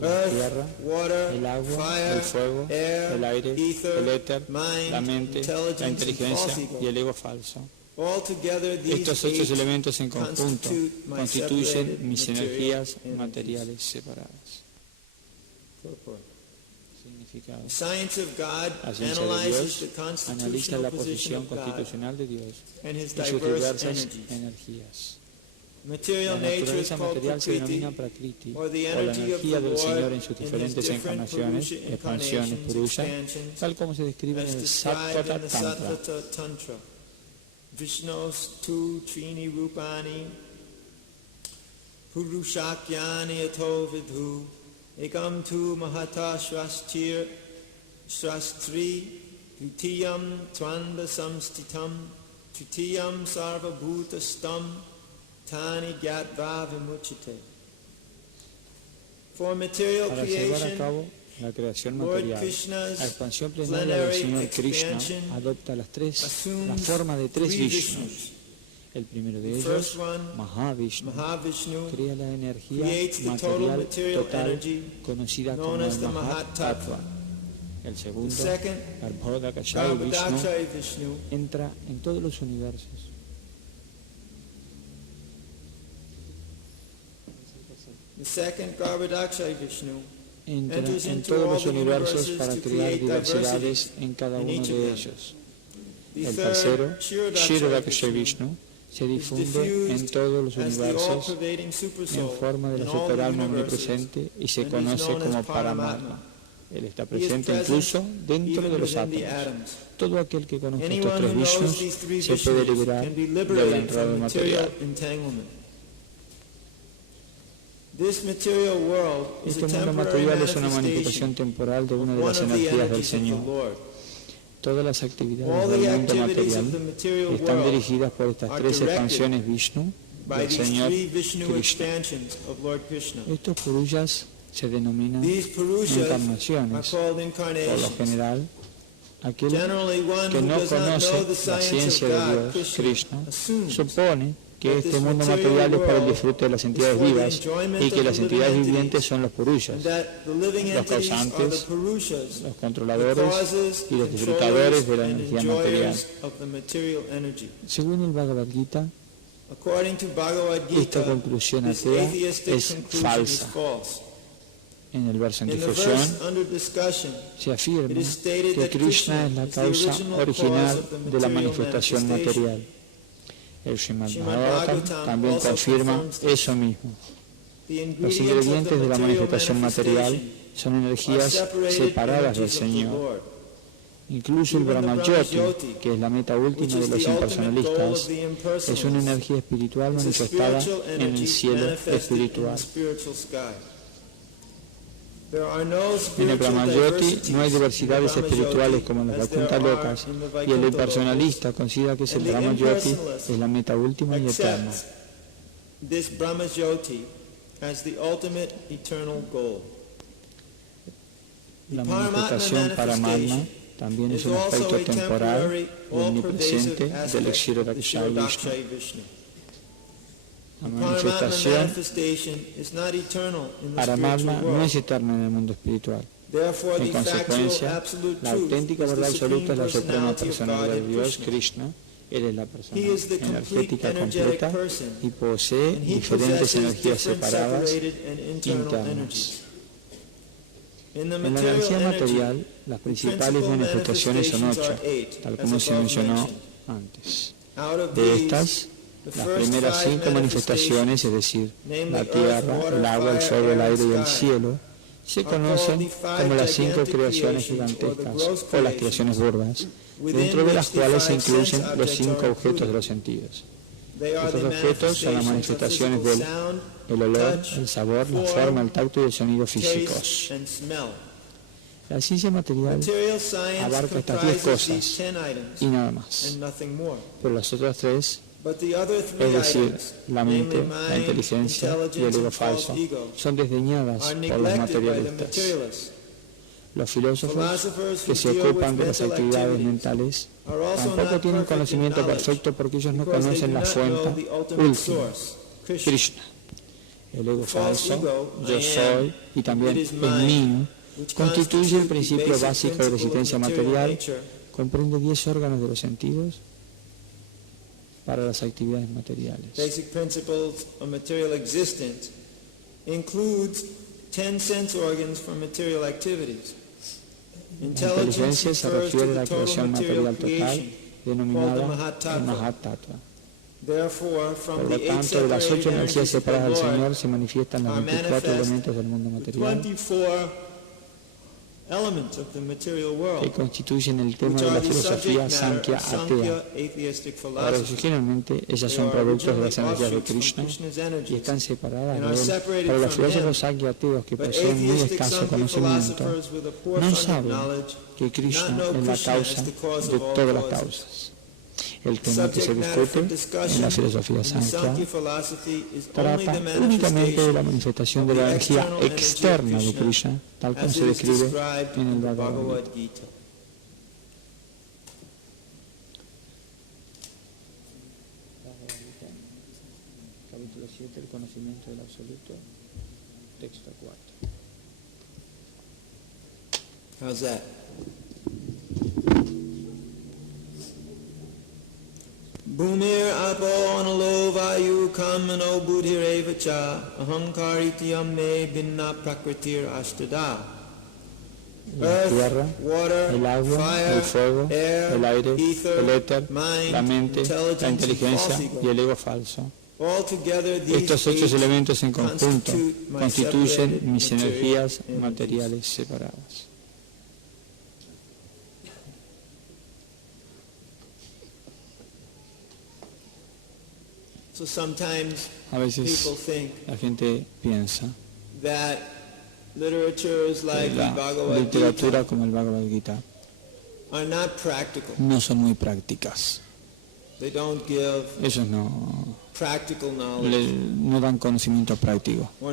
la tierra, el agua, el fuego, el aire, el éter, la mente, la inteligencia y el ego falso. Estos 8 elementos en conjunto constituyen mis energías materiales separadas. Significado. La ciencia de Dios analiza la posición constitucional de Dios y sus diversas energías. La naturaleza material se denomina Prakriti, o la energía del Señor en sus diferentes encarnaciones, expansiones, purusha, tal como se describe en el Sattva Tantra. Vishnos tu trini rupani purushakyani ato vidhu ekam tu mahata shastri dvitiyam tvanda samstitam tritiyam sarva bhutastam tani gyatva vimuchite. For material creation, la creación material, la expansión plenaria del Señor Krishna adopta las formas de 3 Vishnus. El primero de ellos, Mahavishnu, crea la energía material total conocida como el Mahatattva. El segundo, Bhagavad-gita Vishnu, entra en todos los universos. Entra en todos los universos para crear diversidades en cada uno de ellos. El tercero, Kshirodakasha Vishnu, se difunde en todos los universos en forma de la superalma omnipresente y se conoce como Paramatma. Él está presente incluso dentro de los átomos. Todo aquel que conozca estos 3 Vishnus se puede liberar del enredo material. Este mundo material es una manifestación temporal de una de las energías del Señor. Todas las actividades del mundo material están dirigidas por estas 3 expansiones Vishnu del Señor Krishna. Estos purushas se denominan encarnaciones. Por lo general, aquel que no conoce la ciencia de Dios, Krishna, supone que este mundo material es para el disfrute de las entidades vivas y que las entidades vivientes son los purushas, los causantes, los controladores y los disfrutadores de la energía material. Según el Bhagavad-gita, esta conclusión atea es falsa. En el verso en discusión se afirma que Krishna es la causa original de la manifestación material. El Srimad Bhagavatam también confirma eso mismo. Los ingredientes de la manifestación material son energías separadas del Señor. Incluso el Brahma-jyoti, que es la meta última de los impersonalistas, es una energía espiritual manifestada en el cielo espiritual. En el Brahma-jyoti no hay diversidades espirituales como en las Vaikuntha lokas, y el impersonalista considera que ese Brahma-jyoti es la meta última y eterna. La manifestación Paramatma también es un aspecto temporal y omnipresente del Kshirodakasha Vishnu. La manifestación Paramatma no es eterna en el mundo espiritual. En consecuencia, la auténtica verdad absoluta es la suprema personalidad de Dios, Krishna. Él es la persona energética completa y posee diferentes energías separadas internas. En la energía material, las principales manifestaciones son 8, tal como se mencionó antes. De estas, las primeras 5 manifestaciones, es decir, la tierra, el agua, el fuego, el aire y el cielo, se conocen como las 5 creaciones gigantescas o las creaciones burdas, dentro de las cuales se incluyen los 5 objetos de los sentidos. Estos objetos son las manifestaciones del olor, el sabor, la forma, el tacto y el sonido físicos. La ciencia material abarca estas 10 cosas y nada más, pero las otras 3, es decir, la mente, la inteligencia y el ego falso, son desdeñadas por los materialistas. Los filósofos que se ocupan de las actividades mentales tampoco tienen conocimiento perfecto porque ellos no conocen la fuente última, Krishna. El ego falso, yo soy, y también es mío, constituye el principio básico de la existencia material, comprende 10 órganos de los sentidos para las actividades materiales. Basic principles of material existence includes 10 sense organs for material activities. La inteligencia se refiere a la creación material total, denominada Mahatattva. Por lo tanto, de las 8 energías separadas del Señor se manifiestan los 24 elementos del mundo material que constituyen el tema de la filosofía Sankhya atea. Originalmente, ellas son productos de las energías de Krishna y están separadas de él, pero los filósofos Sankhya ateos que poseen muy escaso conocimiento no saben que Krishna es la causa de todas las causas. El tema que se discute en la filosofía Sankhya trata únicamente de la manifestación de la energía externa de Krishna, tal como se describe en el Bhagavad-gita. Capítulo 7, el conocimiento del absoluto, texto 4. How's that? Bhumir apo analo vayu kamano buddhireva cha ahankaritiyam me binna prakritir ashtada. La tierra, el agua, el fuego, el aire, el éter, la mente, la inteligencia y el ego falso. Estos 8 elementos en conjunto constituyen mis energías materiales separadas. A veces la gente piensa que la literatura como el Bhagavad-gita no son muy prácticas. Ellos no dan conocimiento práctico o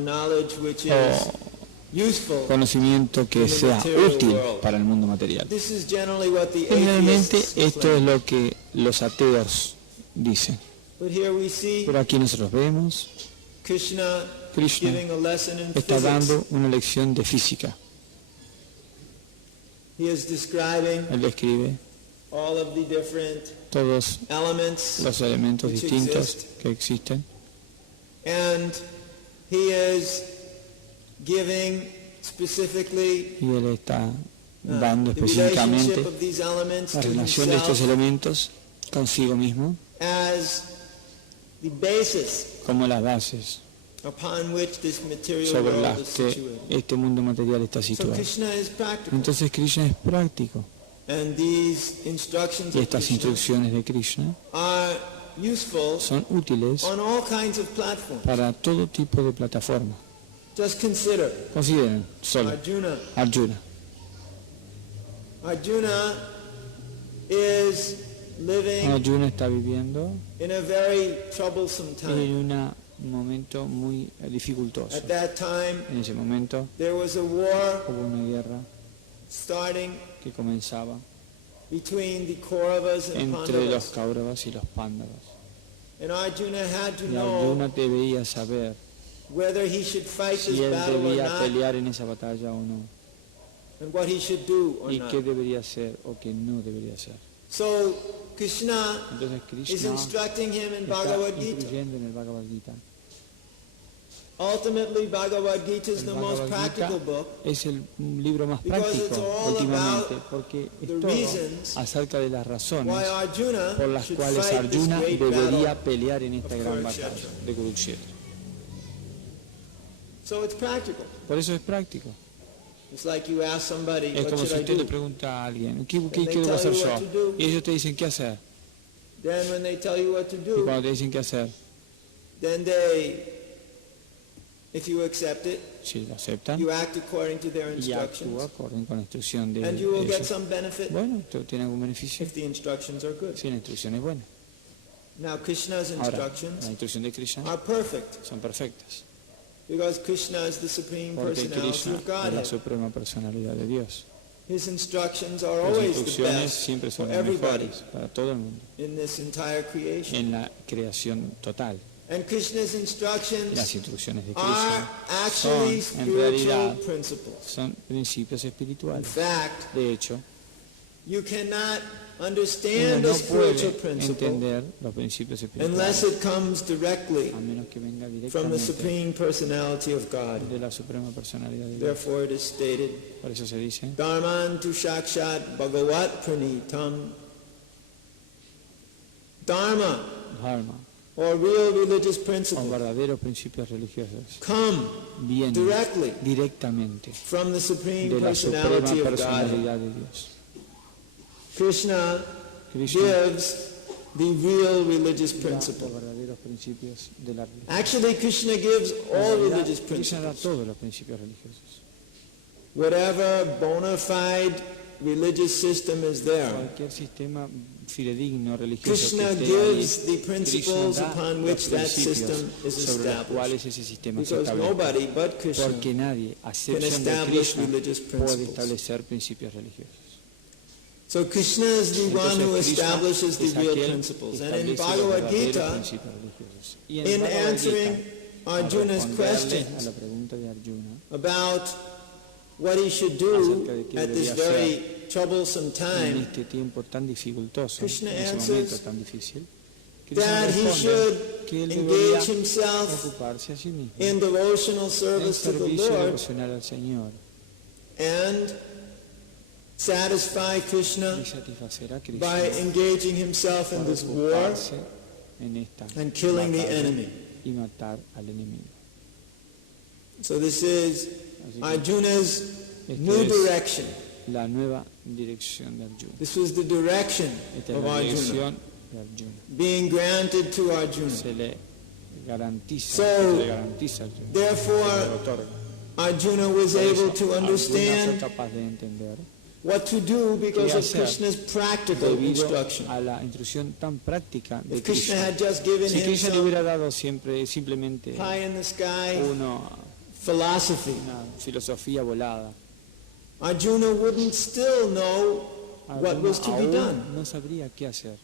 conocimiento que sea útil para el mundo material. Generalmente esto es lo que los ateos dicen. Pero aquí nosotros vemos Krishna está dando una lección de física. Él describe todos los elementos distintos que existen. Y él está dando específicamente la relación de estos elementos consigo mismo como las bases sobre las que este mundo material está situado. Entonces Krishna es práctico. Y estas instrucciones de Krishna son útiles para todo tipo de plataforma. Consideren solo Arjuna. Arjuna está viviendo en un momento muy dificultoso. En ese momento hubo una guerra que comenzaba entre los Kauravas y los Pándavas. Y Arjuna debía saber si él debía pelear en esa batalla o no, y qué debería hacer o qué no debería hacer. Entonces Krishna está instruyendo en el Bhagavad-gita. Bhagavad-gita is the most practical book es el libro más práctico últimamente, porque es todo acerca de las razones por las cuales Arjuna debería pelear en esta gran batalla de Kurukshetra. Por eso es práctico. Es como si usted le pregunta a alguien, ¿qué debo hacer yo? Y ellos te dicen qué hacer. Y cuando te dicen qué hacer, si lo aceptan y actúa acorde con la instrucción de ellos, bueno, usted tiene algún beneficio si la instrucción es buena. Ahora, la instrucción de Krishna son perfectas. Porque Krishna es la suprema personalidad de Dios. Las instrucciones siempre son las mejores para todo el mundo en la creación total. And Krishna's instructions Las instrucciones de are Krishna actually son, en realidad, spiritual principles. son principios In espirituales. fact, De hecho, you cannot uno understand no a spiritual puede principle entender los principios unless espirituales it comes directly a menos que venga from the directamente Supreme Personality of God. de la Suprema Personalidad de Dios. Therefore it is stated, Por eso se dice, Dharman tu shakshat bhagavat pranitam. Dharma, Dharma, or real religious o principles, verdaderos principios religiosos, come vienen directly directamente from the Supreme de la Suprema Personality of God. Personalidad de Dios. Krishna Krishna gives the real religious da los principle. verdaderos principios de la religión. Actually, Krishna gives En all realidad, religious Krishna da principles. todos los principios religiosos. Whatever bona fide religious system is there, Cualquier sistema fidedigno religioso Krishna que esté ahí, gives the principles Krishna da upon los which that principios system is sobre los cuales established. ese sistema se Because establece. nobody but Krishna Porque nadie, a can excepción de establish Krishna, religious puede principles. establecer principios religiosos. So Krishna is the one who Entonces, Krishna establishes the es real aquel principles. que And in establece los verdaderos Bhagavad-gita, principios religiosos. Y en in Bhagavad-gita, answering al Arjuna's responderle a questions la pregunta de Arjuna about what he should do acerca de qué at this debería very troublesome en time, este tiempo tan dificultoso, Krishna en ese answers momento tan difícil, Krishna that he responde should que él debería engage himself ocuparse a sí mismo in devotional en service to the servicio Lord devocional al Señor and satisfy Krishna y satisfacer a Krishna by engaging himself in para this war ocuparse en esta and killing the batalla enemy. y matar al enemigo. So this is Así que Arjuna's esto new es direction. la nueva dirección de Arjuna. This was the direction Esta es of la Arjuna, dirección de Arjuna. being granted to Arjuna. Se le garantiza, So, se le garantiza a Arjuna, se le Therefore, otorga. Arjuna was Por eso, able to Arjuna fue understand capaz de entender what to do because qué of hacer Krishna's practical debido instruction. a la instrucción tan práctica de If Krishna Krishna. had just given Si him Krishna le some hubiera dado simplemente pie in the sky una philosophy, filosofía volada, Arjuna wouldn't still know what Arjuna was to be aún done. no sabría qué hacer.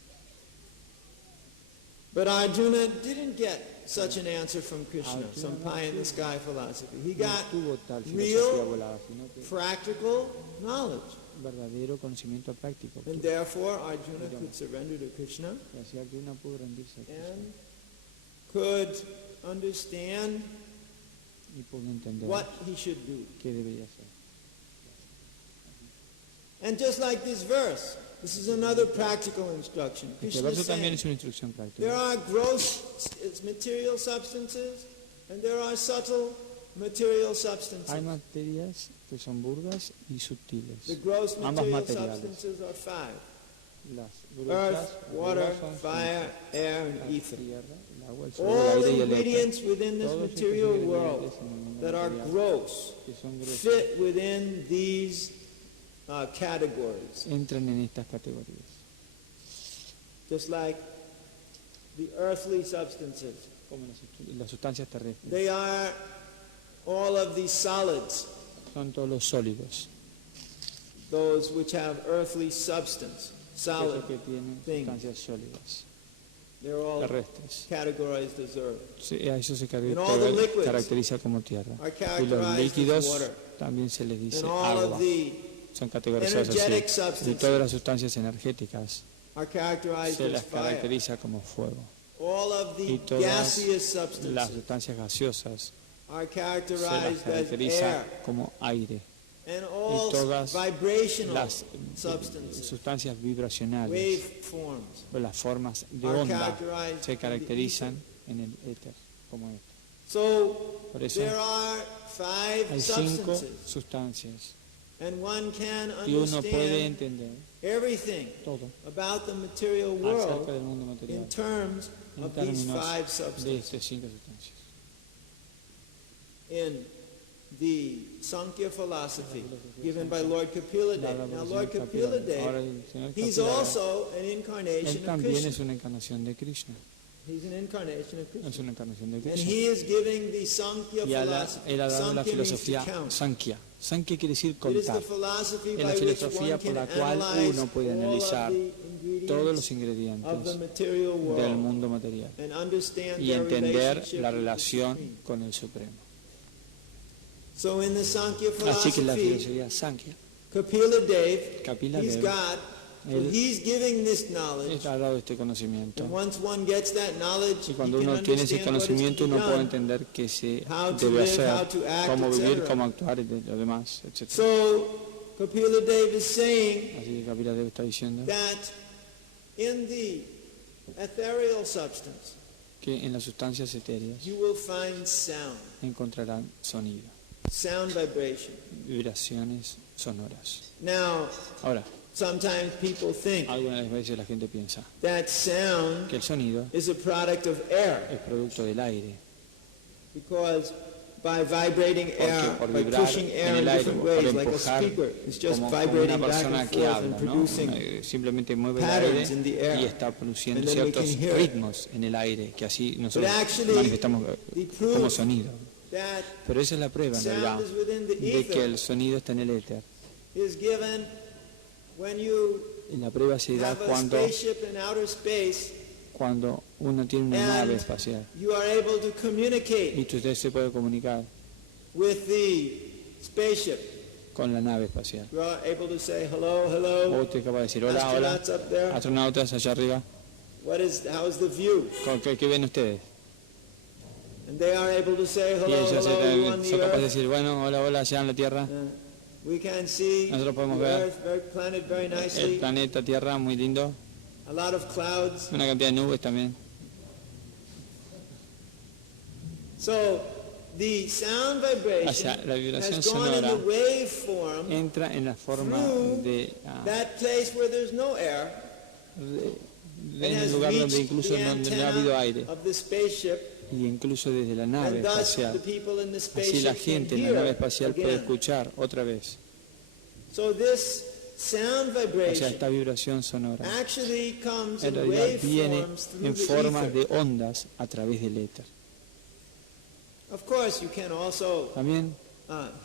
But Arjuna didn't get such an answer from Krishna, Arjuna some no pie in the tuvo- sky philosophy. He No got tuvo tal filosofía real, volada, sino que practical knowledge. verdadero conocimiento práctico. And therefore Arjuna could surrender to Krishna Y así Arjuna pudo rendirse a Krishna and could understand y pudo entender what he should do. qué debería hacer. And just like this verse, this is another practical instruction. Este Krishna verso is también saying es una instrucción there práctica. are gross material substances and there are subtle material substances. Hay materias que son burdas y sutiles. The gross Ambas material materiales. substances are five: Las brutas, earth, water, son fire, air, and la ether. tierra, el agua, el fuego, All el aire y el ingredients éter. within this Todos estos material world ingredientes en el mundo that are material gross que son gruesos fit within these categories. entran en estas categorías. Just like the earthly substances. Como las sustancias terrestres. They are all of these solids, Son todos los sólidos. those which have earthly substance, solid. Esos que tienen things. sustancias sólidas, They're all terrestres. categorized as earth. Sí, a eso se And all the liquids caracteriza como tierra. are Y los characterized as líquidos water. también se les dice And all agua. of the Son categorizados energetic así. Y substances todas las sustancias energéticas are characterized se as las fire. caracteriza como fuego. All of Y the todas gaseous las substances sustancias gaseosas are se las characterized as caracteriza air. como aire. And all todas vibrational Las substances, sustancias vibracionales waveforms, o las formas de are onda characterized se in the caracterizan en el éter como éter. So Por eso there are five hay 5 substances, sustancias and one can y uno puede understand entender everything todo about the material acerca world del mundo in material terms en of these términos five de substances. estas 5 sustancias. In the Sankhya philosophy given by Lord Kapila La Dev. Now Lord revolución Kapila Ahora Dev, el señor he's Kapila, also an él incarnation of también Krishna. es una encarnación de Krishna. He's an incarnation of Krishna. Es una encarnación de And Krishna. he is giving the Sankhya Y él philosophy. ha dado la Sankhya means to filosofía count. Sankhya. Sankhya quiere decir It is contar. the philosophy Es by la which filosofía one por can la cual analyze uno puede all of analizar the todos los ingredients of ingredientes the material del world mundo material and understand y their entender relationship la with the relación Supreme. con el Supremo. So in the Sankhya Así que la philosophy, filosofía Sankhya, Kapila Dev, Kapila he's Dev, God, so él he's giving this knowledge. ha dado este conocimiento. And once one gets that knowledge, Y he cuando can uno tiene ese understand what is to conocimiento, be uno puede done. entender qué se How to debe live, how hacer, to act, cómo vivir, etc. cómo actuar y lo demás, etc. So Kapila Dev is saying Así que Kapila Dev está diciendo that in the ethereal substance, que en las sustancias etéreas you will find sound, encontrarán sonido, sound vibration. vibraciones sonoras. Now, Ahora, sometimes people think algunas veces la gente piensa that sound que el sonido is a product of air, es producto del aire, because by vibrating air, por by vibrar pushing en air in el aire, different por ways, like a empujar speaker, it's just como una vibrating back persona and que forth habla, and ¿no? producing. Simplemente mueve el patterns in the aire air. y está produciendo And then we ciertos can hear it. ritmos en el aire que así nosotros But actually, manifestamos the como proof sonido. that Pero esa es la prueba en realidad sound is within the de que ether el sonido está en el éter. is given when you Y la prueba se da have a cuando spaceship in outer space uno tiene una And nave espacial you are able to communicate y usted se puede comunicar with the spaceship. con la nave espacial. You are able to say hello, hello, O usted es capaz de decir hola, hola, astronauts up there. astronautas allá arriba, How is the view? ¿qué ven ustedes? And they are able to say Y hello, ellos hello, you on the son capaces de earth. decir, bueno, hola, hola, allá en la Tierra, We can see Nosotros podemos the ver earth, very planet very el nicely. planeta Tierra, muy lindo, A lot of clouds. una cantidad de nubes también. So the sound vibration O sea, la vibración has gone in sonora the waveform entra en la forma through de, that place where there's no air en and el has lugar donde reached incluso the donde no ha habido antenna aire, of the spaceship, y incluso desde la nave and thus the espacial. people in the Así la spaceship gente can en la nave hear espacial puede again. escuchar otra vez. So this sound O sea, vibration esta vibración sonora actually comes en in realidad viene waveforms through en the formas ether. de ondas a través del éter. Of course, you can also También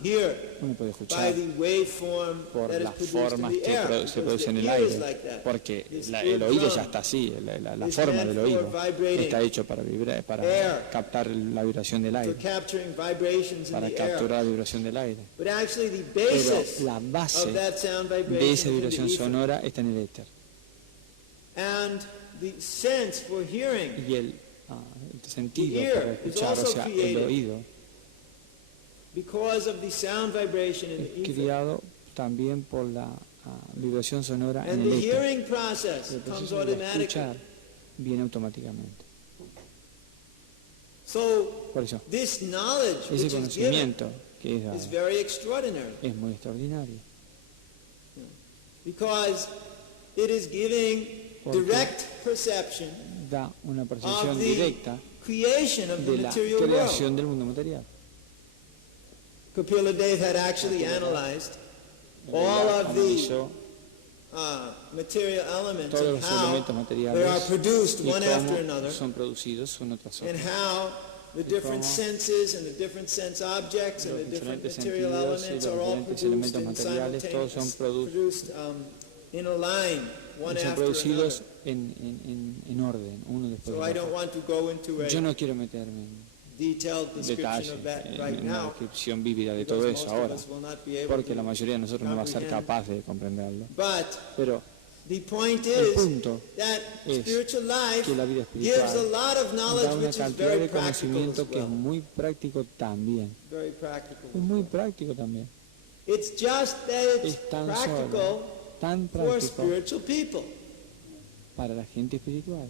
hear uno puede by escuchar the waveform por that is las produced in formas the que air, se because producen en the el ear is aire, like that. porque This el ear oído drum ya está así, la is forma meant del for oído vibrating está hecho para vibrar, para air, captar la vibración del for aire, capturing vibrations in para the air. capturar la vibración del aire. But actually the Pero basis la base of that sound de esa vibration is in vibración the ether. sonora está en el éter. And the sense for hearing Y el sentido The ear para is escuchar, o also sea, el created oído, because of the sound vibration in es the ether. criado también por la vibración sonora en And el the éter. hearing process El comes proceso de automatically. escuchar viene automáticamente. So Por eso, this knowledge ese which is given conocimiento que es is dado very extraordinary es muy extraordinario, because it is giving Porque direct perception da una of percepción the directa creation of the de la material world. creación del mundo material. Kapila Dev had actually analyzed all of the Analizó material elements todos and los how elementos they are materiales produced y one after cómo another, son producidos uno tras and otro. how the different cómo senses and the different sense objects and los the different diferentes material sentidos y elements los are all diferentes produced elementos in materiales, todos son produced in a line, one son after producidos another. en orden, uno después So I del don't otro. want to go into Yo a no quiero meterme en detailed description detalles, of that en right una now, descripción vívida de because todo most eso of ahora, us will not be able porque la to mayoría de nosotros no va a ser comprehend. capaz de comprenderlo. But Pero the point el is punto that es spiritual life que la vida gives a espiritual lot of da knowledge una which is cantidad very de practical as conocimiento que es well. muy práctico también. Very practical. Es muy práctico también. It's just that it's Es tan practical solo, tan for práctico spiritual people. para la gente espiritual.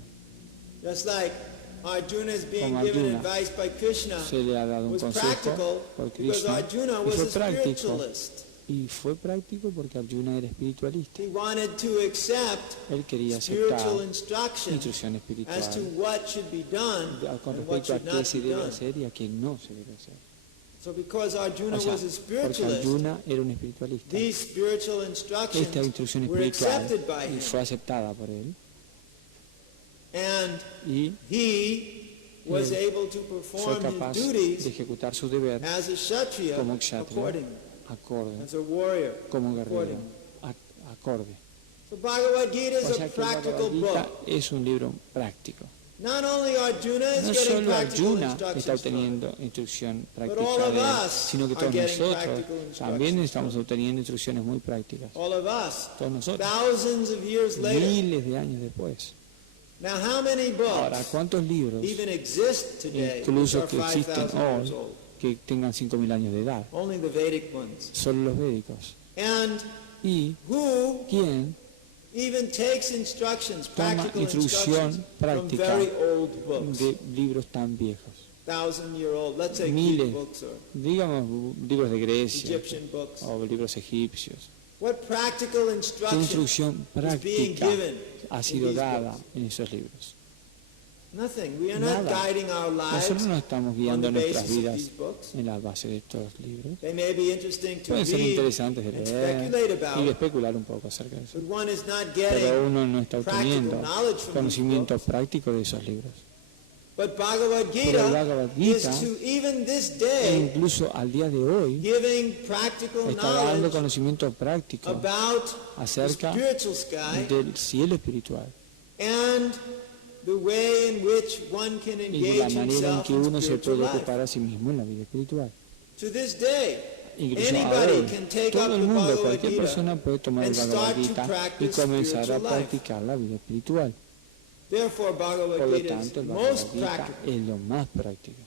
Just like Arjuna is being Como given Arjuna advice by Krishna Se le ha dado un was consejo practical por because Krishna Arjuna y was fue a práctico. spiritualist. Y fue práctico porque Arjuna era espiritualista. He wanted to accept Él quería aceptar spiritual instruction instrucción espiritual as to what should be done con and what respecto a should qué not se be debe done. hacer y a qué no se debe hacer. So because Arjuna O sea, was a porque spiritualist, Arjuna era un espiritualista, these spiritual instructions esta instrucción were espiritual accepted by him. fue aceptada por él. Y was able to fue perform capaz his de duties ejecutar su deber as a kshatriya como kshatriya, accordingly, acorde, as a warrior como guerrero, accordingly. acorde. So Bhagavad-gita O is sea a que practical Bhagavad-gita book. es un libro práctico. Not only Arjuna is No getting solo practical Arjuna está instructions from it, obteniendo instrucción all práctica of de él, us sino que are todos getting nosotros practical también instructions estamos obteniendo instrucciones muy prácticas. all of us, Todos nosotros, thousands of years later. miles de años después. Now, how many Ahora, books ¿cuántos libros, even exist today which incluso are que existen 5,000 years hoy, old? que tengan 5.000 años de edad? Only the Vedic ones. Solo los védicos. And ¿Y who quién even takes instructions, toma practical instrucción instructions from práctica very old books, de libros tan viejos? 1,000-year-old, let's say Miles, Greek books or digamos libros de Grecia Egyptian books. o libros egipcios. What practical ¿Qué instruction instrucción is being práctica given ha in sido these dada books? en esos libros? Nothing. We are not Nada. guiding our lives Nosotros no estamos on guiando the nuestras basis of vidas these books. en la base de estos libros. They may be interesting to Pueden ser read interesantes de and leer speculate y de about, especular un poco acerca de eso. but one is not Pero getting uno no está obteniendo practical knowledge from these conocimiento books. práctico de esos libros. But Pero Bhagavad-gita Bhagavad-gita, is to even this e day incluso al día de hoy, giving practical está dando knowledge conocimiento práctico about the acerca spiritual sky del cielo espiritual and the way in which one can y de la engage manera en himself que in uno se spiritual puede life. ocupar a sí mismo en la vida espiritual. To this day, Incluso anybody ahora, can take todo up el the mundo, cualquier Bhagavad-gita persona puede tomar el and start to Bhagavad-gita y practice comenzar a spiritual life. practicar la vida espiritual. Therefore, Por lo Bhagavad-gita is tanto, el most Bhagavad-gita practical, es lo más práctico,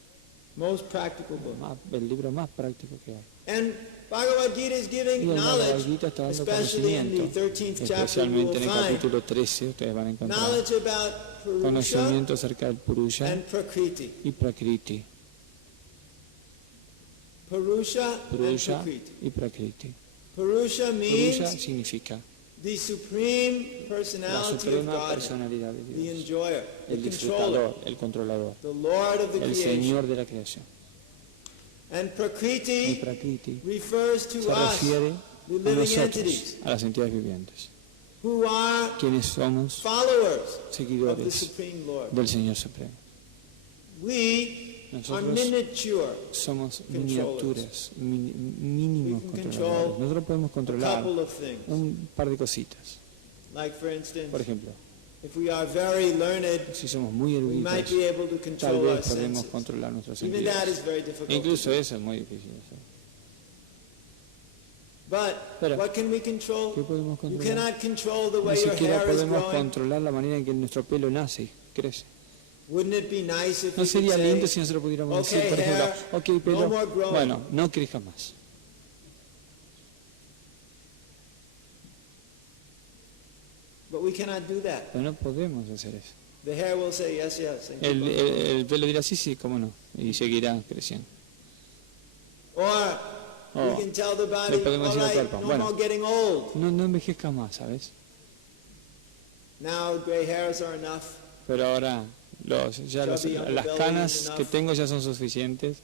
most practical book. el libro más práctico que hay. And Bhagavad-gita is Y giving el knowledge, Bhagavad-gita está dando especially in the conocimiento, 13th chapter, you especialmente will en el find capítulo 13, ustedes van a encontrar knowledge about Purusha conocimiento acerca del Purusha and Prakriti. y Prakriti. Purusha and Purusha Prakriti. y Prakriti. Purusha Purusha means significa the supreme la personality of suprema God, personalidad de the Dios, enjoyer, the el controller, disfrutador, el controlador, the Lord of the el creation. Señor de la creación. And El Prakriti Prakriti refers to se us, refiere the a living nosotros, entities, a las entidades vivientes, who are quienes somos followers of the seguidores Supreme Lord. del Señor Supremo. We are Nosotros miniature, somos controllers. miniaturas, mínimos We can controladores. control Nosotros podemos a controlar couple of things. un par de cositas. Like, for instance, Por ejemplo, if we are very learned, si somos muy we might eruditos, be able to tal control our vez podemos senses. controlar nuestros Even that sentidos. is very difficult. Incluso to do. eso es muy difícil. ¿Sí? But what can we control? ¿Qué podemos You controlar? cannot control the Ni way your siquiera hair is podemos growing. controlar la manera en que nuestro pelo nace y crece. Wouldn't it be nice if ¿No we could sería lindo si say, nosotros pudiéramos okay, decir, por ejemplo, hair, ok, no pelo, more growing. bueno, no crezca más? but we cannot do that. Pero no podemos hacer eso. The hair will say yes, yes. and keep on growing. El pelo dirá sí, sí, cómo no, y seguirá creciendo. Or we O can tell the body, le podemos all decir al right, cuerpo, no bueno, more getting old. no envejezca más, ¿sabes? Now gray hairs are enough. Pero ahora las canas que tengo ya son suficientes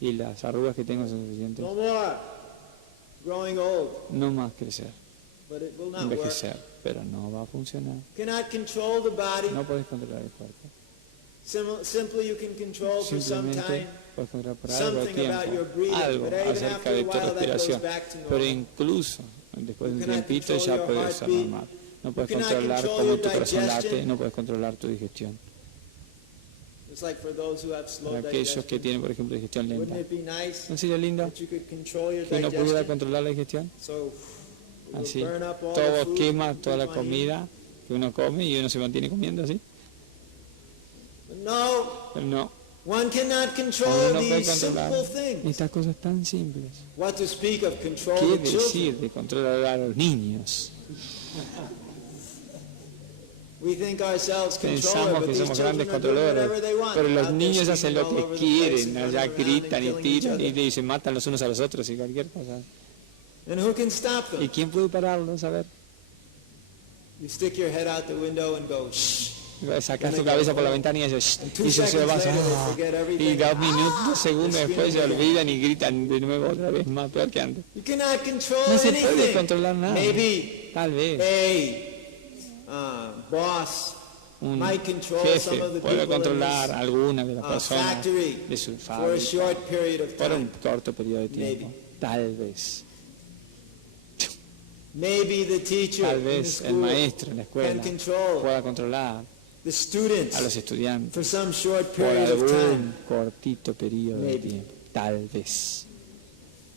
y las arrugas que tengo son suficientes. No more growing old. No más crecer, But it will not work. envejecer, pero no va a funcionar. Cannot control the body. No puedes controlar el cuerpo. Simply you can control for some Simplemente time puedes controlar por algo de something about your tiempo, breathing, algo but even acerca after de a tu while that goes respiración. back to Pero normal. incluso después de You un cannot tiempito control ya your puede ser heartbeat. normal. No puedes You cannot controlar control cómo your tu corazón late, digestion. no puedes controlar tu digestión. It's like for those who have slow Para aquellos que digestion. tienen, por ejemplo, digestión Wouldn't lenta, it be nice ¿no sería lindo that you could control your que uno pudiera digestion? controlar la digestión? So it will Así, burn up all the todo food quema, you toda la keep on comida que uno come y uno se mantiene comiendo así. eating. But no, Pero no, one cannot uno control no puede these controlar simple things. estas cosas tan simples. What to speak of control ¿Qué the children? decir de controlar a los niños? We think ourselves controller, Pensamos but que these somos children grandes are doing whatever controladores, they want. pero los Out there niños hacen sleeping lo all que over the place quieren, and allá running around and gritan y killing each tiran other. y se matan los unos a los otros y cualquier cosa. And who can stop ¿Y them? quién puede pararlos? A ver, You stick your head out the window and go, shh. sacas tu cabeza por la ventana y dices, And "Shh", 2 y se seconds va, later they forget y everything. 2 minutos, 2 segundos They're después se screaming again. olvidan y gritan de nuevo otra vez, más peor que antes. You cannot control No se puede anything. controlar nada. Maybe Tal vez a boss un might control jefe some of the puede people in controlar his, a algunas de las personas factory de su for a fábrica short period of por un time. corto periodo de tiempo. Maybe. Tal vez. Maybe the teacher Tal in the vez el school maestro en la can escuela control pueda controlar the students a los estudiantes for some short por period of time. algún cortito periodo de Maybe. tiempo. Tal vez.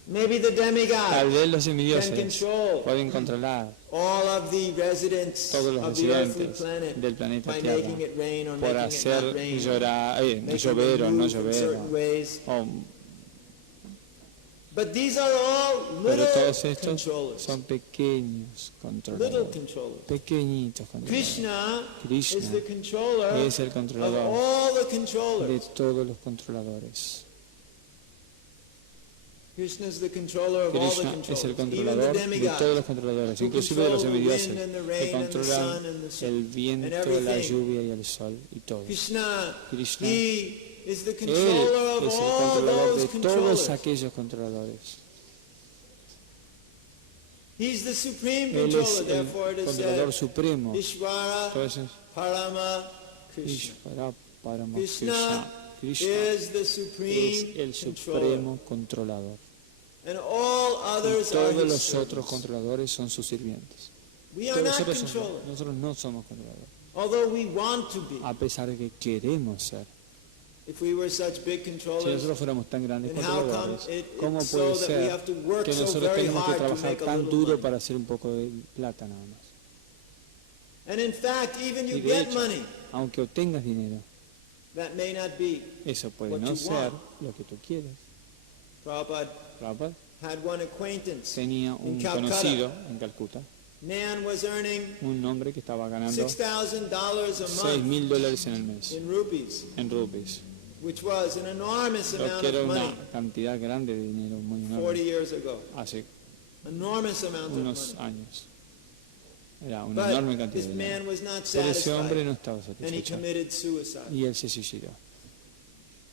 Maybe the Tal demigods vez los can semidioses control pueden controlar all of the residents todos los of the earthly residentes planet del planeta by Tierra making it rain or por making it hacer not rain, llorar, making llover them o no move in llover. certain ways. o- But these are all Pero little todos estos controllers. son pequeños Little controladores. controllers. Pequeñitos controladores. Krishna is the controller es el of controlador all the de controllers. todos los controladores. Krishna is the controller of all the Krishna es el controllers, even the controlador de todos los demigods, controladores, who inclusive de los control the wind semidioses, and the que rain and the controlan sun and the sun el and viento, la everything. lluvia y el sol y todo. Krishna, Krishna, he is the Él controller of es el all controlador those de todos controllers. aquellos controladores. He's the supreme Él controller, es el therefore it is controlador said, supremo. Ishvara Entonces, Parama Krishna. Ishvara Parama Krishna Krishna is the es supreme el controller. supremo controlador. And all Y others are todos his los otros servants. controladores son sus sirvientes. We are Todos not nosotros, controllers, nosotros no somos controladores, although we want to be. a pesar de que queremos ser. If we were such big Si controllers, nosotros fuéramos tan grandes then how come controladores, ¿cómo it's puede so that we ser have to work que so nosotros very tenemos que hard to trabajar make a tan little duro money? para hacer un poco de plata nada más? And in fact, even you Y de get hecho, money, aunque obtengas dinero, that may not be. eso puede What no you ser want. lo que tú quieres. Prabhupada Prabhupada had one acquaintance. tenía un In Calcutta. conocido en Calcuta, Man was earning un hombre que estaba ganando $6,000 a month $6,000 en el mes, in rupees, en rupees, which was an enormous lo amount que era of una money cantidad grande de dinero, muy 40 enorme, years ago. hace Enormous amount of unos money. años. Era una enorme But cantidad this de man dinero. was not Pero ese hombre satisfied, no estaba and he satisfecho committed suicide. y él se suicidó.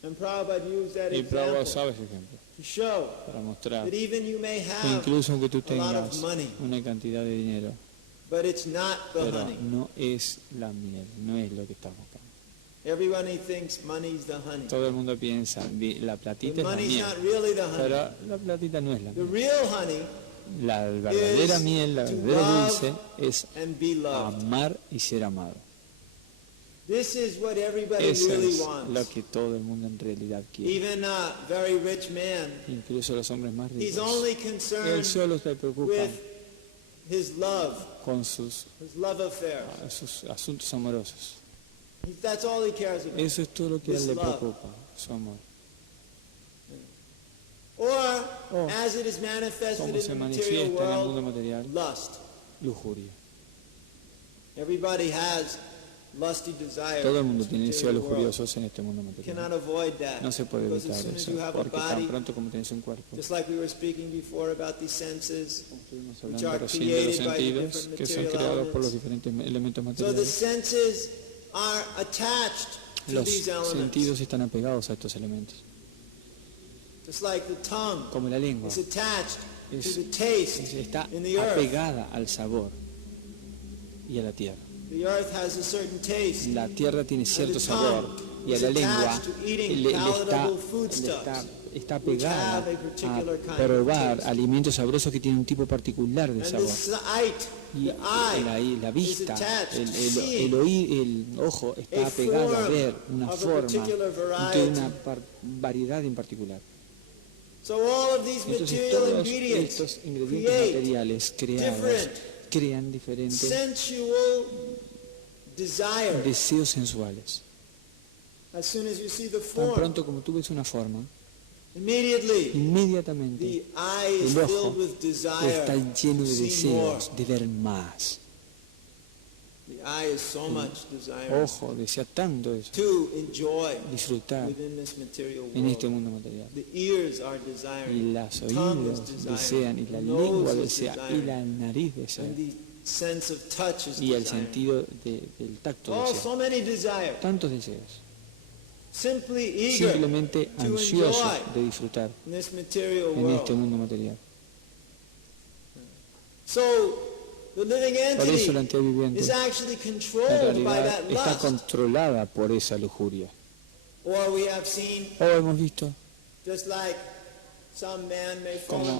And Prabhupada used that Y Prabhupada example sabe ese ejemplo to show para mostrar that even you may que have, incluso aunque tú a lot of tengas money, una cantidad de dinero, but it's not the pero honey. no es la miel, no es lo que estás buscando. Everybody thinks money's the honey. Todo el mundo piensa, la But platita es la money's miel, not really the honey. pero la platita no es la The miel. real honey La verdadera is miel, la to verdadera love dulce es and be loved. amar y ser amado. This is what everybody Eso really es lo wants. que todo el mundo en realidad quiere. Even a very rich man, Incluso los hombres más he's ricos. only Él concerned solo se preocupa with his love, con sus affairs. asuntos amorosos. That's all he cares about. Eso es todo lo que a él His le love. preocupa, su amor. Or, as it is manifested Como in se the material manifiesta en el mundo world, material, lust. lujuria. Everybody has lusty desires. Todo el in mundo this tiene material deseos world. lujuriosos en este mundo You material. cannot avoid that. No se puede Because evitar as soon as eso, you have a porque tan body, pronto como tienes un cuerpo, just like we were speaking before about these senses, estuvimos which hablando are recién de los created by the sentidos different que son material creados por los elements. diferentes elementos So the materiales. senses are attached to Los these elements. sentidos están apegados a estos elementos, Just like the tongue como la lengua. is attached to Es- the taste Está in the earth. apegada al sabor y a la tierra. The earth has a certain taste. La tierra tiene cierto the sabor tongue y a is la lengua attached to eating le está palatable foodstuffs, está which pegada have a particular kind a of probar taste. alimentos sabrosos que tienen un tipo particular de And sabor. the sight, Y the eye, la is vista, attached to el seeing ojo está a apegado a form ver una of a forma particular de variety. una variedad en particular. So all of these Entonces material todos ingredients estos ingredientes create materiales creados different crean diferentes sensual desire. deseos sensuales. As soon as you see the Tan form, pronto como tú ves una forma, immediately inmediatamente the eye is el ojo filled with desire está lleno to de see more. deseos de ver más. The eye is so much desire Ojo desea tanto eso, to enjoy disfrutar within this material en este world. mundo material. The ears are Y desiring, las the tongue is oídos desiring, desean, y la the lengua nose is desea, y desiring, la nariz desea, and the sense of touch is y el desiring. sentido del tacto Oh, desea. so many desires. Tantos deseos, Simply eager simplemente to ansiosos enjoy de disfrutar in this material en este world. mundo material. So, Por eso la entidad viviente en realidad está controlada por esa lujuria. O hemos visto como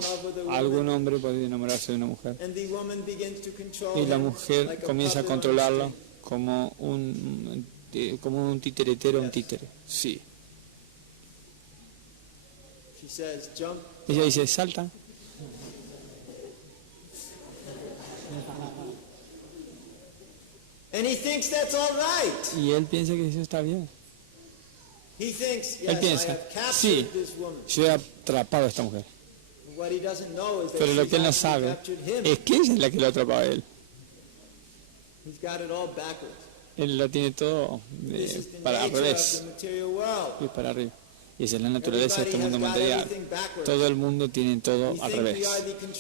algún hombre puede enamorarse de una mujer y la mujer comienza a controlarlo como un titeretero, un títere. Sí. Ella dice, salta. Y él piensa que eso está bien. Él piensa, sí, yo he atrapado a esta mujer. Pero lo que él no sabe es que ella es la que lo atrapaba a él. Él lo tiene todo al revés y para arriba. Y esa es la naturaleza de este mundo material. Todo el mundo tiene todo al revés.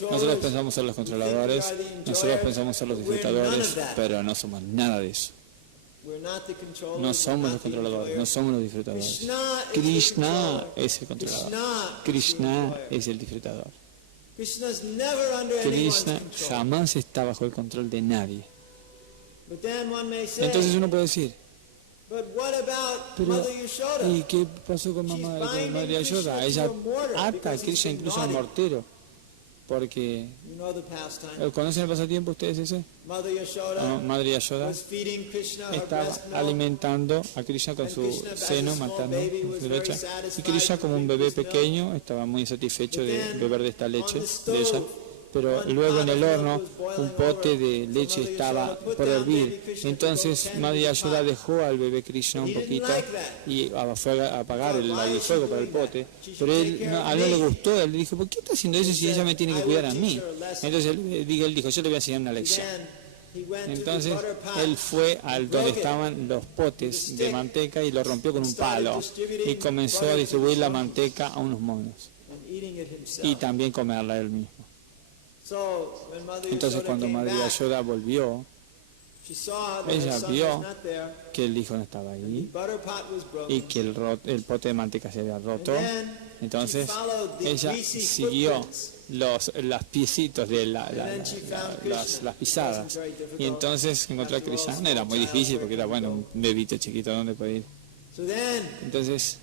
Nosotros pensamos ser los controladores, nosotros pensamos ser los disfrutadores, pero no somos nada de eso. No somos los controladores, no somos los disfrutadores. Krishna es el controlador. Krishna es el disfrutador. Krishna jamás está bajo el control de nadie. Entonces uno puede decir, pero ¿y qué pasó con Madre Yashoda? Ella ata a Krishna incluso al mortero. Porque, ¿conocen el pasatiempo ustedes ese? Madre Yashoda estaba alimentando a Krishna con su seno materno, con su leche. Y Krishna, como un bebé pequeño, estaba muy satisfecho de beber de esta leche de ella. Pero luego en el horno un pote de leche estaba por hervir. Entonces Madre Yashoda dejó al bebé Krishna un poquito y fue a apagar el fuego para el pote. Pero a él no le gustó, él le dijo, ¿por qué está haciendo eso si ella me tiene que cuidar a mí? Entonces él dijo, yo le voy a enseñar una lección. Entonces él fue al donde estaban los potes de manteca y lo rompió con un palo y comenzó a distribuir la manteca a unos monos y también comerla él mismo. Entonces cuando Madre Yashoda volvió, ella vio que el hijo no estaba ahí y que el pote de manteca se había roto. Entonces ella siguió los piecitos de las pisadas y entonces encontró a Krishna. No era muy difícil porque era un bebito chiquito, ¿dónde puede ir? Entonces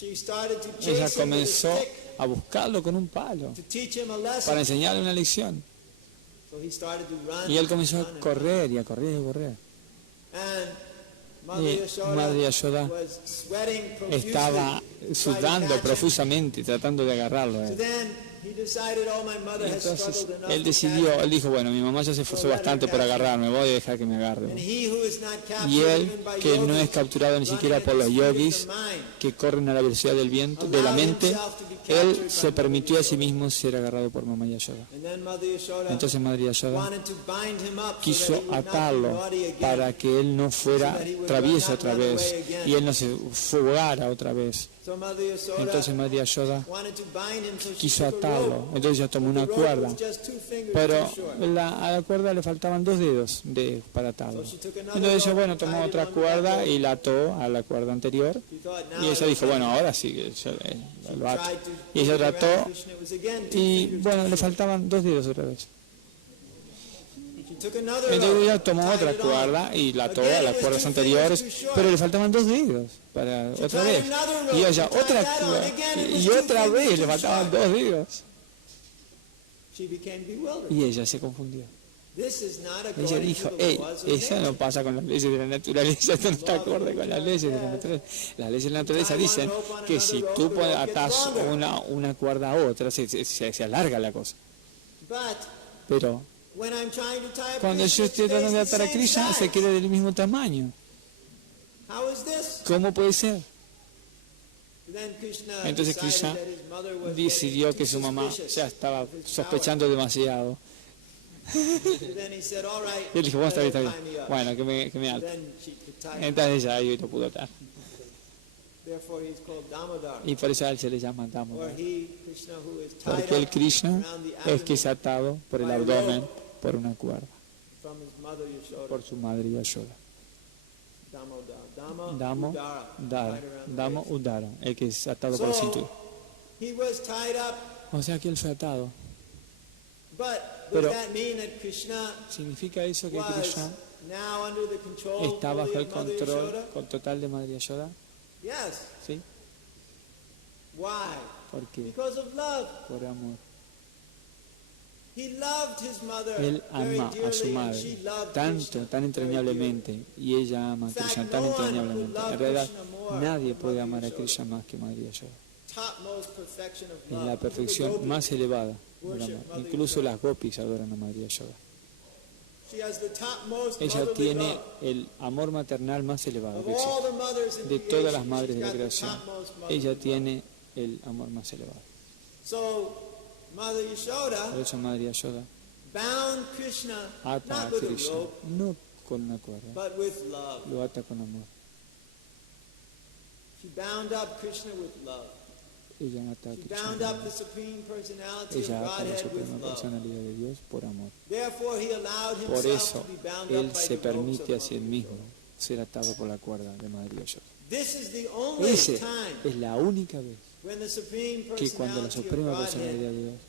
ella comenzó a buscarlo con un palo para enseñarle una lección. Y él comenzó a correr y a correr y a correr. Y Madre Yashoda estaba sudando profusamente tratando de agarrarlo. Entonces él dijo, bueno, mi mamá ya se esforzó bastante por agarrarme, voy a dejar que me agarre. Y él, que no es capturado ni siquiera por los yogis, que corren a la velocidad del viento, de la mente, él se permitió a sí mismo ser agarrado por Mamá Yashoda. Entonces Madre Yashoda quiso atarlo para que él no fuera travieso otra vez y él no se fugara otra vez. Entonces Madre Yashoda quiso atarlo, entonces ella tomó una cuerda, pero a la cuerda le faltaban 2 dedos para atarlo. Entonces ella, tomó otra cuerda y la ató a la cuerda anterior, y ella dijo, ahora sí, yo lo ato. Y ella trató, y le faltaban 2 dedos otra vez. Entonces ella tomó otra cuerda y la ató a las cuerdas anteriores, pero le faltaban 2 dedos para otra vez. Y ella otra cuerda y otra vez le faltaban 2 dedos. Y ella se confundió. Ella dijo, eso no pasa con las leyes de la naturaleza, esto no está acorde con las leyes de la naturaleza. Las leyes de la naturaleza dicen que si tú atas una cuerda a otra, se alarga la cosa. Pero cuando yo estoy tratando de atar a Krishna, se queda del mismo tamaño. ¿Cómo puede ser? Entonces Krishna decidió que su mamá ya estaba sospechando demasiado. Y él dijo, está bien. Bueno, que me ate. Entonces ya ahí lo pudo atar. Y por eso a él se le llama Damodar. Porque el Krishna es que es atado por el abdomen por una cuerda, por su madre Yashoda. Damo Udara, el que es atado por el cinturón. O sea que él fue atado. Pero ¿significa eso que Krishna está bajo el control total de Madre Yashoda? ¿Sí? ¿Por qué? Por amor. Él ama a su madre tanto, tan entrañablemente, y ella ama a Krishna tan entrañablemente. En realidad, nadie puede amar a Krishna más que Madre Yashoda. Es la perfección más elevada del amor. Incluso las gopis adoran a Madre Yashoda. Ella tiene el amor maternal más elevado que existe. De todas las madres de la creación, ella tiene el amor más elevado. Por eso Madre Yashoda ata a Krishna, no con una cuerda, lo ata con amor. Ella ata a Krishna. Ella ata a la Suprema Personalidad de Dios por amor. Por eso, Él se permite a sí mismo ser atado por la cuerda de Madre Yashoda. Esa es la única vez que cuando la Suprema Personalidad de Dios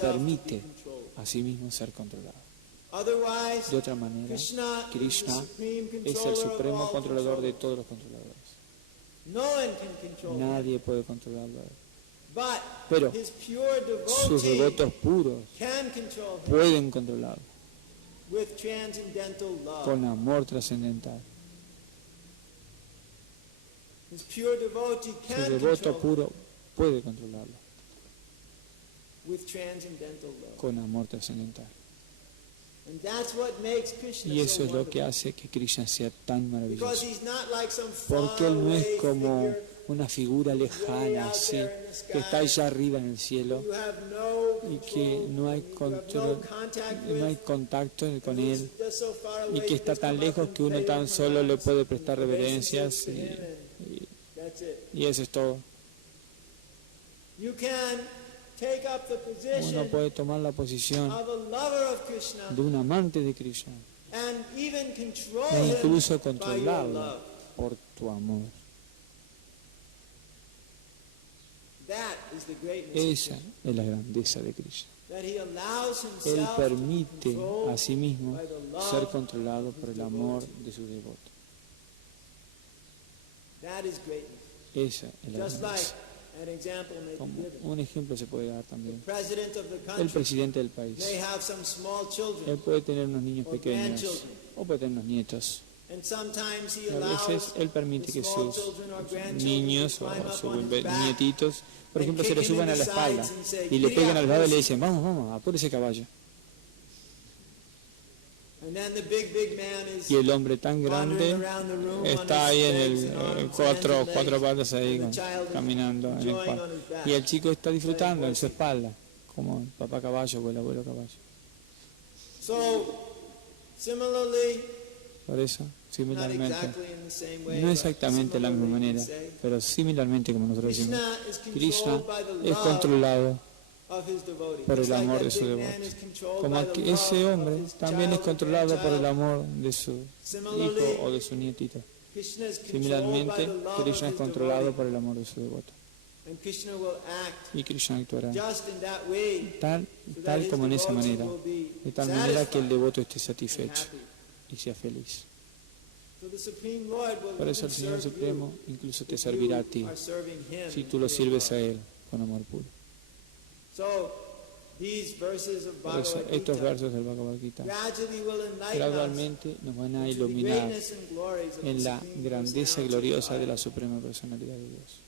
permite a sí mismo ser controlado. De otra manera, Krishna es el supremo controlador de todos los controladores. Nadie puede controlarlo. Pero sus devotos puros pueden controlarlo con amor trascendental. Su devoto puro puede controlarlo con amor trascendental. Y eso es lo que hace que Krishna sea tan maravilloso. Porque Él no es como una figura lejana, así, que está allá arriba en el cielo y que no hay control, no hay contacto con Él y que está tan lejos que uno tan solo le puede prestar reverencias y eso es todo. Uno puede tomar la posición de un amante de Krishna e incluso controlarlo por tu amor. Esa es la grandeza de Krishna. Él permite a sí mismo ser controlado por el amor de su devoto. Esa es la grandeza. Como un ejemplo se puede dar también. El presidente del país. Él puede tener unos niños pequeños o puede tener unos nietos. A veces él permite que sus niños o sus nietitos, por ejemplo, se le suban a la espalda y le pegan al lado y le dicen, vamos, vamos, apure ese caballo. Y el hombre tan grande está ahí en el cuatro patas ahí caminando en el cuarto. Y el chico está disfrutando en su espalda, como el papá caballo o el abuelo caballo. Por eso, similarmente, no exactamente de la misma manera, pero similarmente como nosotros decimos, Krishna es controlado por el amor de su devoto. Como que ese hombre también es controlado por el amor de su hijo o de su nietito. Similarmente, Krishna es controlado por el amor de su devoto. Y Krishna actuará tal como en esa manera, de tal manera que el devoto esté satisfecho y sea feliz. Por eso el Señor Supremo incluso te servirá a ti, si tú lo sirves a Él con amor puro. Por eso estos versos del Bhagavad-gita gradualmente nos van a iluminar en la grandeza gloriosa de la Suprema Personalidad de Dios.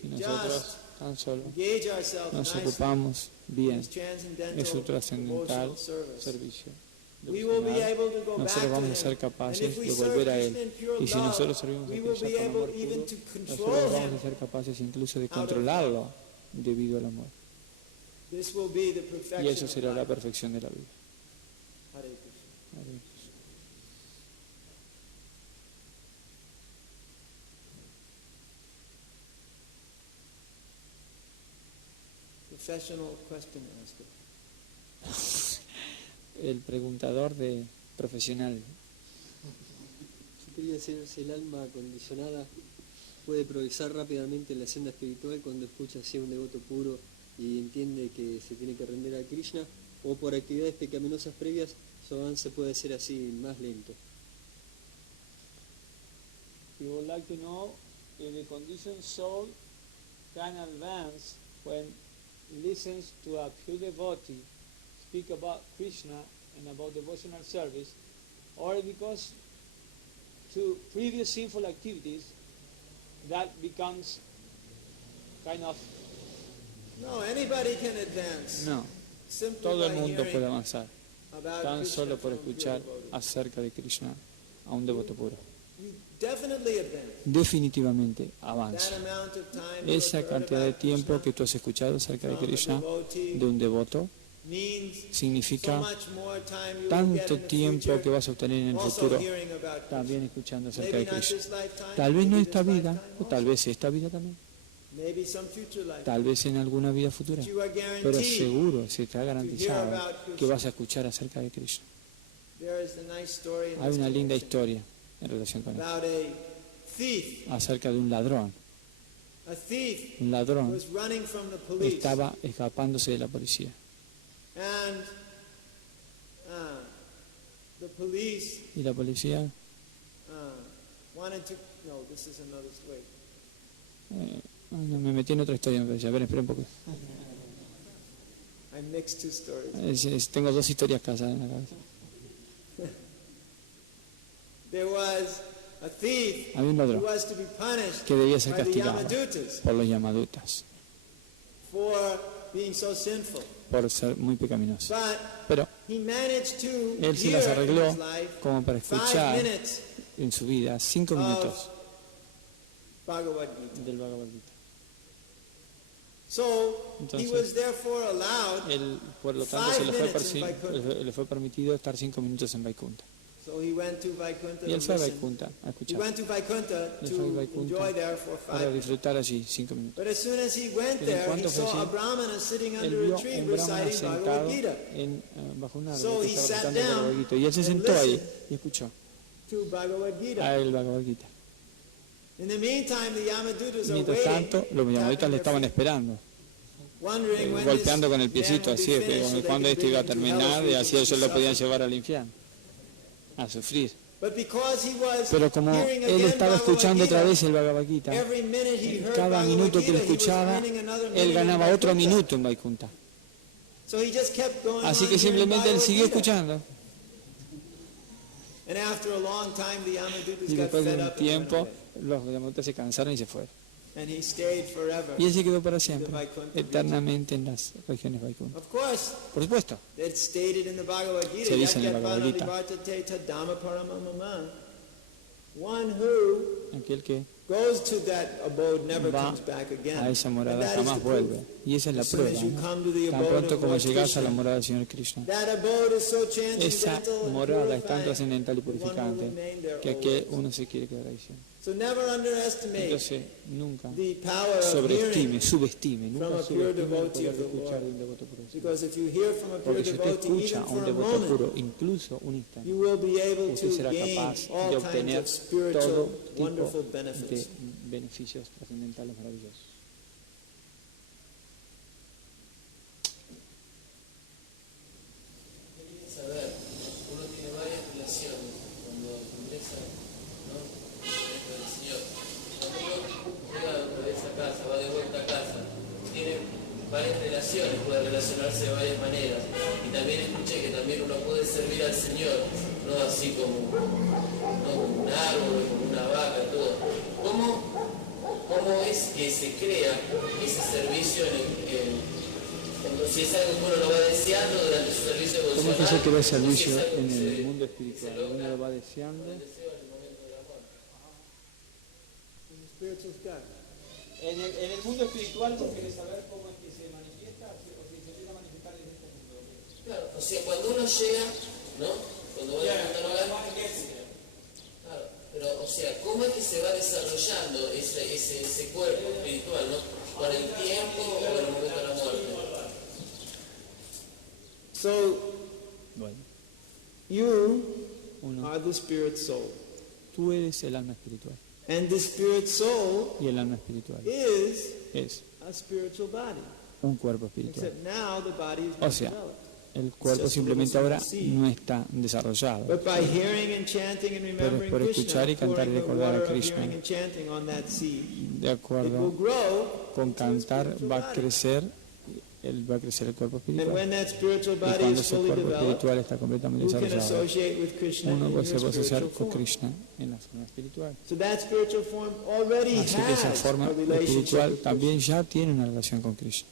Si nosotros tan solo nos ocupamos bien de su trascendental servicio devocional, nosotros vamos a ser capaces de volver a Él. Y si nosotros servimos a Krishna con amor puro, nosotros vamos a ser capaces incluso de controlarlo debido al amor. Y eso será la perfección de la vida. Hare Krishna. Professional question asker. El preguntador de profesional. Yo quería saber si el alma acondicionada puede progresar rápidamente en la senda espiritual cuando escucha así a un devoto puro y entiende que se tiene que rendir a Krishna, o por actividades pecaminosas previas, su avance puede ser así más lento. You would like to know if the conditioned soul can advance when listens to a pure devotee speak about Krishna and about devotional service, or because to previous sinful activities that becomes kind of... No, anybody can advance. No, todo el mundo puede avanzar, tan solo por escuchar acerca de Krishna a un devoto puro. Definitivamente avanza. Esa cantidad de tiempo que tú has escuchado acerca de Krishna, de un devoto, significa tanto tiempo que vas a obtener en el futuro también escuchando acerca de Krishna. Tal vez no esta vida, o tal vez esta vida también. Tal vez en alguna vida futura. Pero seguro, se te ha garantizado que vas a escuchar acerca de Krishna. Hay una linda historia en relación con esto, acerca de un ladrón. Un ladrón estaba escapándose de la policía. Y la policía me metí en otra historia, me parece. A ver, espera un poco. Tengo dos historias casadas en la cabeza. Había un ladrón que debía ser castigado por los Yamadutas por ser muy pecaminoso. Pero él se las arregló como para escuchar en su vida 5 minutos del Bhagavad-gita. Entonces, él, por lo tanto, le fue permitido estar 5 minutos en Vaikuntha. Y él fue a Vaikuntha a escuchar. Él fue a Vaikuntha para disfrutar allí 5 minutos. Pero en cuanto fue allí, él vio un brahmana sentado bajo un árbol que estaba recitando el Bhagavad-gita. Y él se sentó ahí y escuchó el Bhagavad-gita. Mientras tanto, los Yamadutas le estaban esperando, golpeando con el piecito, así es que cuando esto iba a terminar, y así ellos lo podían llevar al infierno, a sufrir. Pero como él estaba escuchando otra vez el Bhagavad-gita, cada minuto que lo escuchaba, él ganaba otro minuto en Vaikuntha. Así que simplemente él siguió escuchando. Y después de un tiempo, los Yamadutas se cansaron y se fueron. Y él se quedó para siempre, eternamente en las regiones Vaikuntha. Por supuesto, se dice en el Bhagavad-gita, aquel que va a esa morada jamás vuelve. Y esa es la prueba, ¿no? Tan pronto como llegas a la morada del Señor Krishna, esa morada es tan trascendental y purificante que aquel uno se quiere quedar ahí siempre. Entonces, nunca subestime el poder de escuchar de un devoto puro. Porque si usted escucha a un devoto puro, incluso un instante, usted será capaz de obtener todo tipo de beneficios trascendentales maravillosos. Varias relaciones, puede relacionarse de varias maneras. Y también escuché que también uno puede servir al Señor, no así como un árbol, como una vaca, todo. ¿Cómo es que se crea ese servicio si es algo que uno lo va deseando durante su servicio devocional? ¿Cómo es que se crea el servicio en el mundo espiritual? Uno lo va deseando. En el mundo espiritual tú quieres saber cómo es que se manifiesta o si se llega a manifestar en este mundo. Claro, o sea, cuando uno llega, ¿no? Cuando va a claro, pero, o sea, ¿cómo es que se va desarrollando ese cuerpo espiritual, ¿no? ¿Con el tiempo o en el momento de la muerte? You are the spirit soul. Tú eres el alma espiritual. And the spirit soul y el alma espiritual is es a spiritual body. un cuerpo espiritual. Except now the body is O not sea, developed. el cuerpo simplemente ahora no está desarrollado. But by hearing and chanting and Pero remembering por escuchar y Krishna, cantar y pouring the recordar a water of Krishna, hearing and chanting on that seed, de it will acuerdo grow con into a cantar spiritual va a body. crecer el cuerpo And espiritual. when that spiritual Y body cuando is ese fully cuerpo developed, espiritual está completamente who can desarrollado, associate with Krishna uno in puede your asociar spiritual con form? Krishna en la forma espiritual. So that spiritual form already Así que esa has forma a relationship espiritual with también Krishna. ya tiene una relación con Krishna.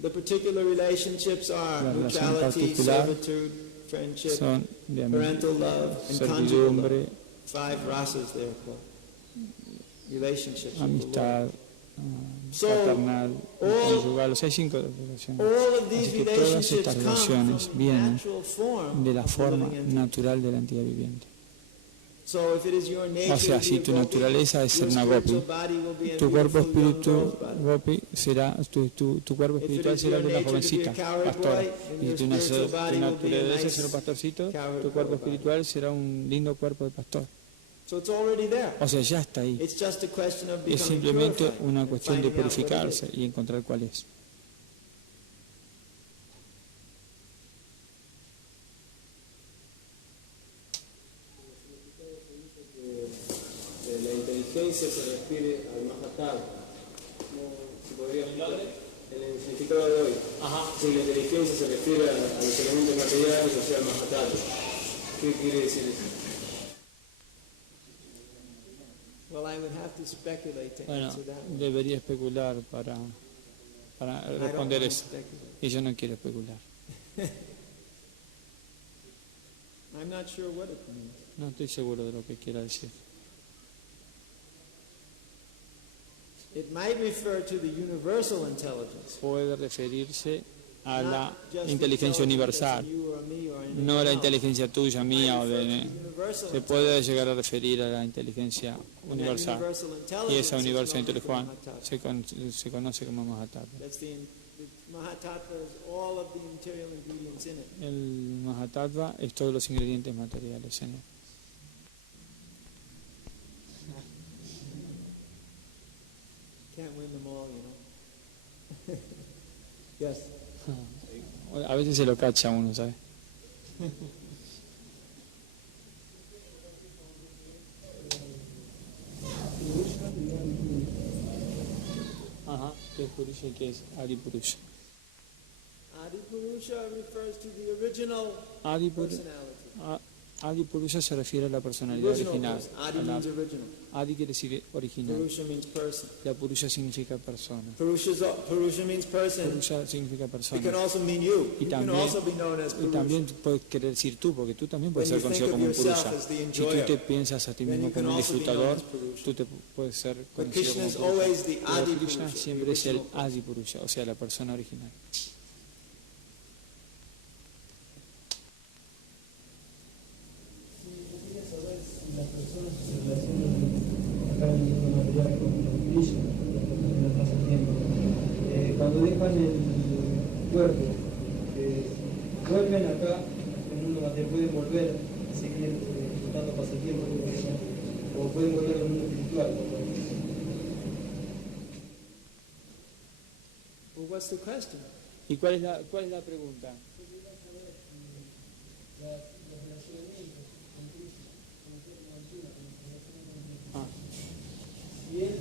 The particular relationships are La relación neutrality, particular servitude, friendship, son de parental love, and conjugal servidumbre, love. 5 rasas there called. Relationships with the amistad, Lord. paternal, conyugal. O sea, hay 5 relaciones. All of these Así que todas relationships estas come relaciones from the vienen natural form de la of the forma living entity. natural de la entidad viviente. So if it is your nature O sea, to si be tu a gopi, naturaleza es ser your una gopi, spiritual body will be a tu cuerpo beautiful young espiritual girl's body. gopi será, tu cuerpo If it espiritual is será your de una nature to be a jovencita, coward pastora. boy, Y then si your tu spiritual body will be a naturaleza es ser un nice pastorcito, coward tu cuerpo boy body. espiritual será un lindo cuerpo de pastor. So it's already there. O sea, ya está ahí. It's just a question of Es becoming simplemente purified una and cuestión de finding out what it purificarse is. y encontrar cuál es. La inteligencia se refiere al Mahatma. ¿Se podría explicar? En el significado de hoy. Si la inteligencia se refiere a los elementos materiales, o sea, al Mahatma. ¿Qué quiere decir eso? Well, I would have to speculate to Bueno, answer that one. debería especular para I don't responder want to eso. speculate. Y yo no quiero especular. I'm not sure what it means. No estoy seguro de lo que quiera decir. It might refer to the universal intelligence. Puede referirse a la Not just the inteligencia intelligence universal, that's in you or me or anything no la else. inteligencia tuya, It mía might o refer de... to the universal Se intelligence. puede llegar a referir a la inteligencia And that universal. universal Y intelligence esa is universo known as the intelectual Mahatattva. se conoce como Mahatattva. That's the Mahatattva is all of the material ingredients in it. El Mahatattva es todos los ingredientes materiales en él. Can't win them all, you know. Yes. A veces se lo cacha uno, ¿sabes? Ajá, ¿qué es Purusha y qué es Adipurusha? Adipurusha refers to the original personality. Adipurusha se refiere a la personalidad original. person. Adi means original. Adi quiere decir original. Purusha means person. La Purusha significa persona. Purusha means person. Purusha significa It can persona. also mean you. Y You can también, also be known as y Purusha. también puede querer decir tú, porque tú también puedes When ser you conocido think como of un yourself Purusha. as the Si tú enjoyer, te piensas a ti then mismo you can como un also be known disfrutador, as Purusha. tú te puedes ser But conocido Krishna como is Purusha. always the Pero Adi Krishna Purusha, siempre the es el original. Adi Purusha, o sea, la persona original. Las personas que se relacionan acá en el mundo material con Krishna, en el pasatiempo, cuando dejan el cuerpo, vuelven acá en el mundo material, pueden volver a seguir disfrutando pasatiempos con Krishna, o pueden volver al mundo espiritual. Well, what's the question? ¿Y cuál es la pregunta? Y él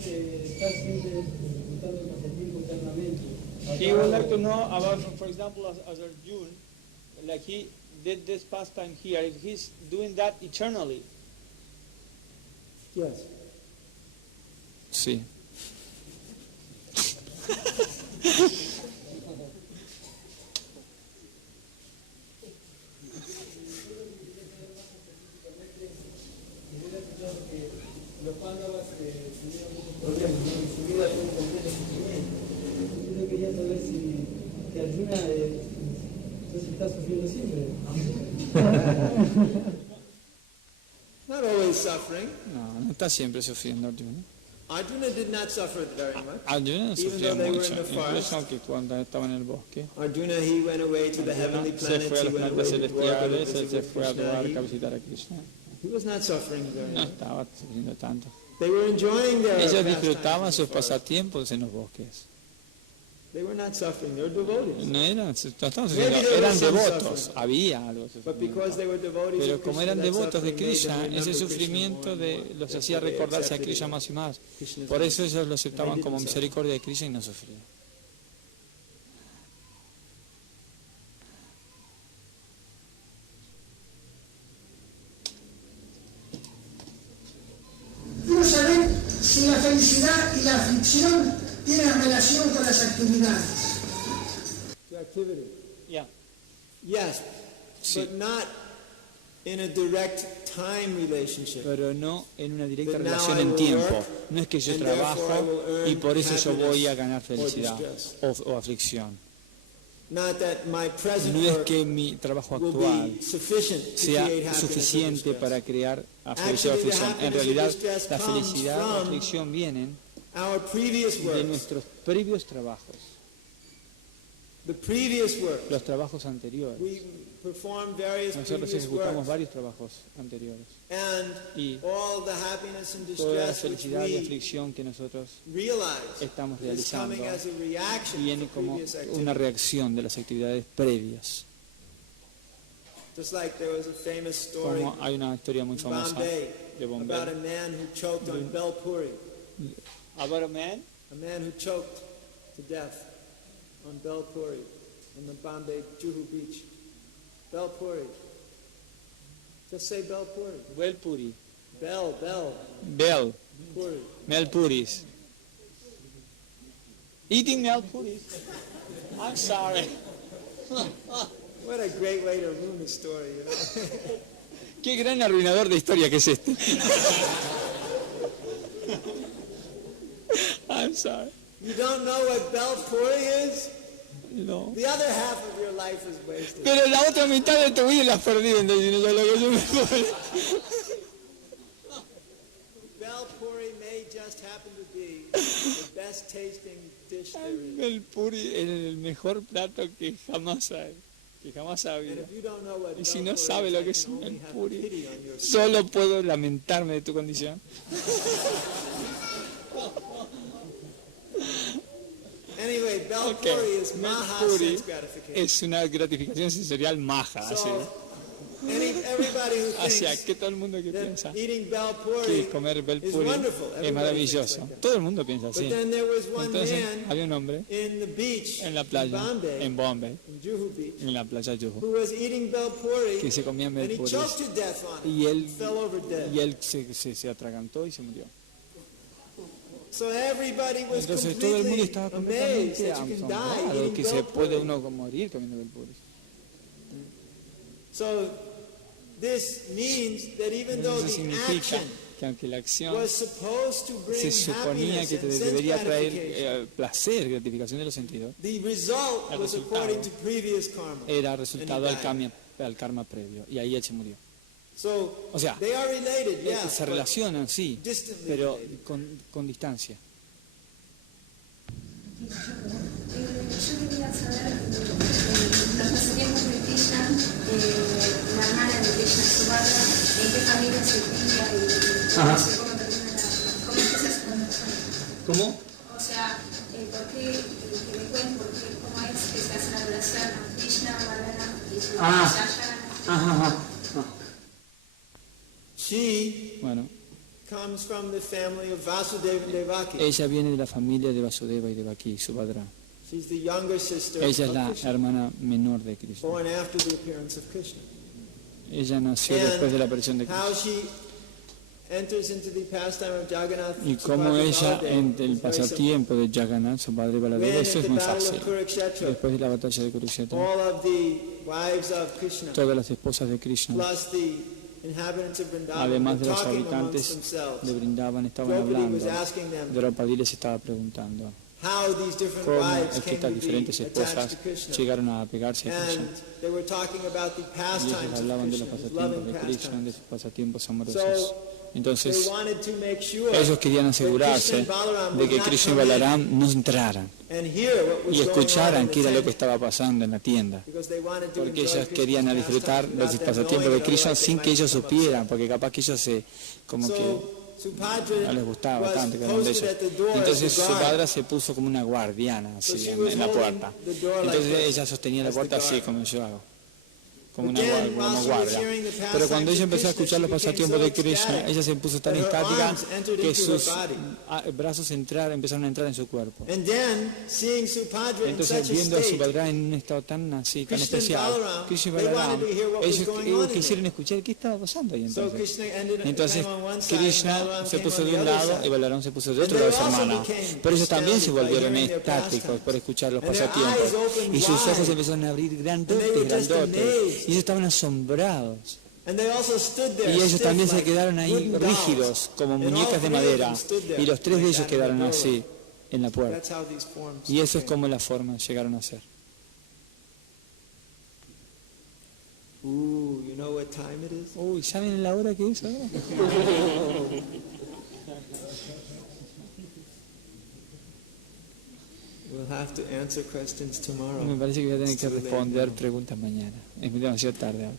está siempre disfrutando el pasatiempo eternamente. He would like to know about, for example, as Arjuna, like he did this pastime here, if he's doing that eternally. Yes. Sí. Los pándavas tuvieron muchos problemas, ¿no? Y su vida fue un completo sufrimiento. Yo quería saber si que Arjuna entonces está sufriendo siempre. Not always suffering. No está siempre sufriendo Arjuna. Arjuna did not suffer very much. Arjuna no Even sufrió though they were mucho, in the forest. incluso que cuando estaba en el bosque. Arjuna, he went away to the heavenly Se fue planets. a He los went planetas away to Dwarka to celestiales, él se visit fue a Krishna. Dwarka a visitar a Krishna. He was not suffering very No much. estaba sufriendo tanto. They were enjoying their Ellos pastimes disfrutaban in the sus forest. pasatiempos en los bosques. They were not suffering, they were devotees. No estamos diciendo, eran devotos, había algo de sufrimiento. Pero como eran devotos de Krishna, ese sufrimiento los hacía recordarse a Krishna más y más. Por eso ellos lo aceptaban como misericordia de Krishna y no sufrían. Quiero saber si la felicidad y la aflicción tienen relación con las actividades. To activity. Yeah. Yes, Sí. but not in a direct time relationship. Pero no en una directa relación en tiempo. No es que yo trabajo y por eso yo voy a ganar felicidad o aflicción. Not that my present No es work que mi trabajo will actual be sufficient to sea create happiness or suficiente distress. para crear felicidad o aflicción. En realidad, la felicidad o aflicción vienen Our previous de work, nuestros previos trabajos, the previous work, los trabajos anteriores. we performed various Nosotros previous ejecutamos works, varios trabajos anteriores. and Y all the happiness and toda la distress which felicidad y we aflicción que nosotros realize estamos is coming realizando as a reaction viene to como previous una activity. reacción de las actividades previas. Just like there was a famous story Como hay una historia muy in famosa Bombay de about a Bombay. man who choked on Bel Puri, About a man? a man who choked to death on Bel Puri on the Bombay Juhu beach. Bel Puri. Just say Bel Puri. Bel Puri. Bel Bel. Puri. Mel Puris. Eating Mel Puris. I'm sorry. What a great way to ruin the story, you know. Qué gran arruinador de historia que es este. I'm sorry. You don't know what Bel Puri is? No. The other half of your life is wasted. Pero la otra mitad de tu vida la has perdido, entonces no sabes lo que yo me Bel Puri may just happen to be the best tasting dish there is. Mel Puri es el mejor plato que jamás hay. Que jamás ha And habido. if you don't know what Y Bel si no Puri sabe is, lo I que es can un only Mel have Puri, pity on your solo puedo lamentarme de tu condición. Anyway, Bel Ok, Puri is Mel maha Puri sense gratification. es una gratificación sensorial maja, así. So, everybody who Hacia thinks que todo el mundo que piensa that eating Bel que Puri comer Bel is Puri wonderful. es Everybody maravilloso. thinks like that. Todo el mundo piensa But así. then there was one Entonces man había un hombre in the beach en la in playa, Bombay, en Bombay, in Juhu Beach, en la playa Juhu, who was eating Bel Puri, que se comía and Mel he Puris choked to death on y it, él, fell over dead. y él se atragantó y se murió. So everybody was Entonces todo el mundo completely estaba amazed completamente that you can die asombrado eating que Bel se puede Puri. uno morir comiendo Mel Puris. So this means that even though Eso the significa action que aunque la acción was supposed to bring se suponía happiness que and te sense debería traer gratification, placer, gratificación de los sentidos, the result el was resultado according to previous karma. era resultado And he died. al karma previo, y ahí él se murió. So O sea, they are related, yeah, se but relacionan, sí, distantly pero related. con distancia. Yo quería saber, los pasatiempos de Krishna, la hermana de Krishna, Subhadra, en qué familia se cría y cómo empieza su conducción. ¿Cómo? O sea, por qué, que me cuenten por qué, cómo es que se hace la relación a Krishna, Balaram y su Shasharana. She Bueno, comes from the family of Vasudeva and Devaki. ella viene de la familia de Vasudeva y Devaki, Subhadra. She's the younger sister Ella es of la Krishna, hermana menor de Krishna. born after the appearance of Krishna. Ella nació después de la aparición de How Krishna. she enters into the pastime of Jagannath, Y cómo Subhadra ella Baladeva en el is very simple. pasatiempo de Jagannath, su padre Baladeva, When eso at es the muy battle fácil. of Kurukshetra, Después de la batalla de Kurukshetra, all of the wives of Krishna, todas las esposas de Krishna, plus the inhabitants of Vrindavan, además were de los talking amongst habitantes themselves. de Vrindavan, estaban Draupadi hablando. was asking them Draupadi les estaba preguntando how these different cómo wives es que came estas to be diferentes attached esposas to Krishna. llegaron a pegarse a Krishna. And they were talking about the Y ellos pastimes of hablaban de los Krishna, his pasatiempos loving de Krishna, de pastimes. sus pasatiempos amorosos. So, they Entonces, wanted to make sure ellos querían that Krishna asegurarse and Balaram de would que not Krishna y come in Balaram no entraran and hear what was y going on escucharan in qué the era lo que temple, estaba pasando en la tienda. because they wanted to Porque enjoy ellos querían Krishna's disfrutar pastimes los without them pasatiempos knowing de it, Krishna otherwise they sin might que ellos become supieran, upset. porque capaz que ellos se como que no les gustaba tanto que eran bellos. Entonces Subhadra se puso como una guardiana así en la puerta. Entonces ella sostenía la puerta así como yo hago, como una guardia. Pero cuando ella empezó a escuchar los pasatiempos de Krishna, ella se puso tan estática que sus brazos empezaron a entrar en su cuerpo. Entonces, viendo a Subhadra en un estado tan así, tan especial, Krishna y Balaram, ellos quisieron escuchar qué estaba pasando ahí entonces Krishna se puso de un lado y Balaram se puso de otro lado de su hermana. Pero ellos también se volvieron estáticos por escuchar los pasatiempos. Y sus ojos empezaron a abrir grandotes. Y ellos estaban asombrados. Y ellos también se quedaron ahí rígidos, como muñecas de madera. Y los tres de ellos quedaron así, en la puerta. Y eso es como las formas llegaron a ser. Uy, ¿saben la hora que es ahora? Me parece que voy a tener que responder preguntas mañana. Es demasiado tarde ahora.